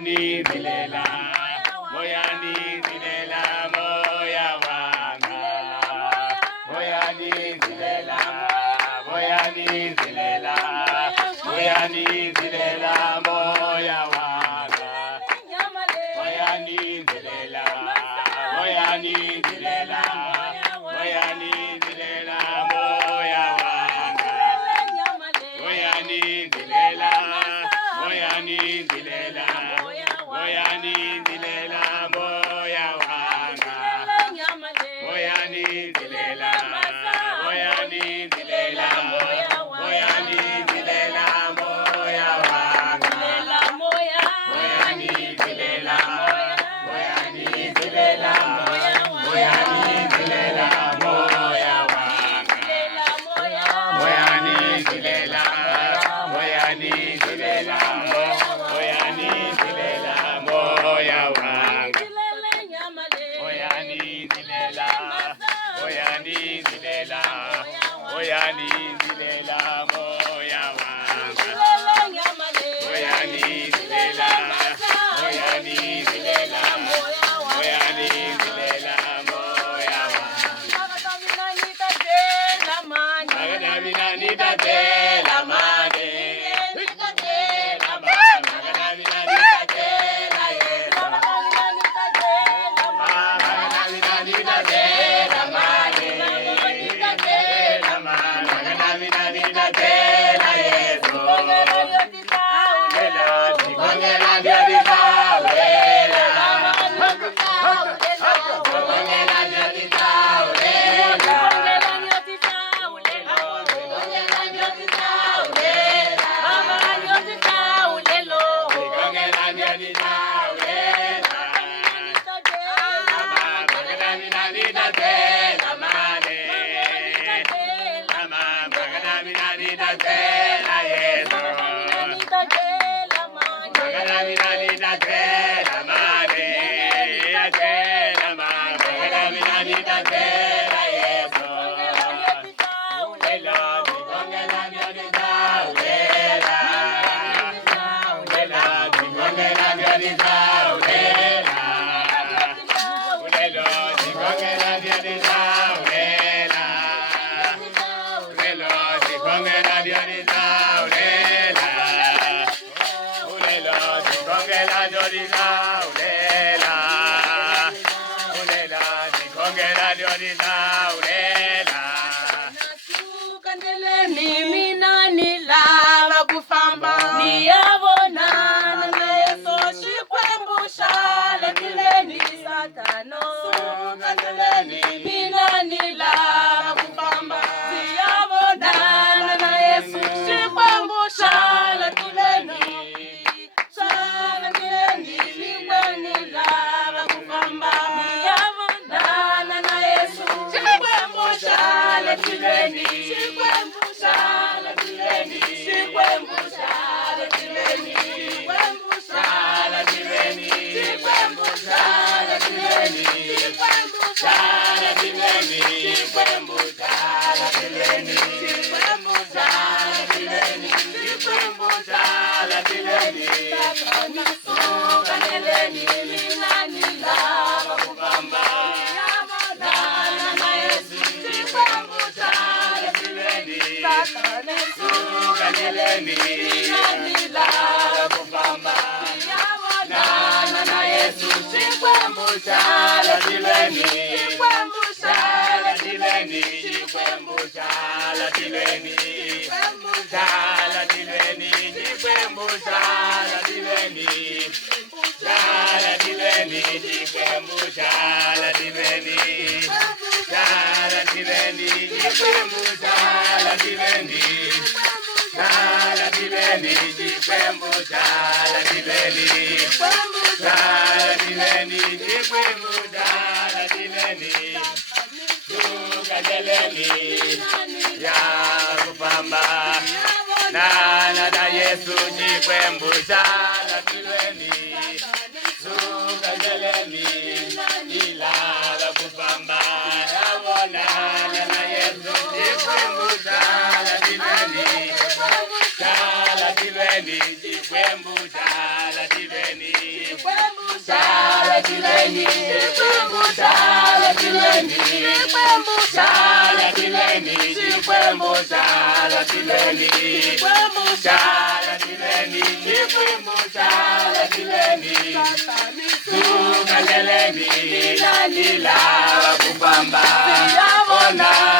ni zilela, moya ni zilela, moya wanga. Moya ni zilela, moya ni zilela, moya ni zilela, moya wanga. Moya ni zilela, moya ni zilela, moya ni zilela, moya wanga. Moya ni zilela, moya ni zilela, moya ni zilela, moya wanga. Moya ni zilela, moya ni zilela, moya ni zilela, moya wanga. Moya ni zilela, moya ni zilela, moya ni zilela, moya wanga. Moya ni zilela, moya ni zilela, moya ni zilela, moya wanga. Moya ni zilela, moya ni zilela, moya ni zilela, moya wanga. Moya ni zilela, moya ni zilela, moya ni zilela, moya wanga. Magadavina nitatela mane, nitatela mane, magadavina nitatela Yesu. Magadavina nitatela mane, nitatela mane, magadavina nitatela Yesu. Kongela dia di taulela, kongela dia di taulela. Yesu jikwembusha la kileni, suka zeleni, ilala kupamba, yawona na Yesu jikwembusha la kileni, jikwembusha la kileni. tilweni, chikwembu chala tilweni, chikwembu chala tilweni, chikwembu chala tilweni, chikwembu chala tilweni, chikwembu chala tilweni, suka zeleni, lila kupamba, yabona.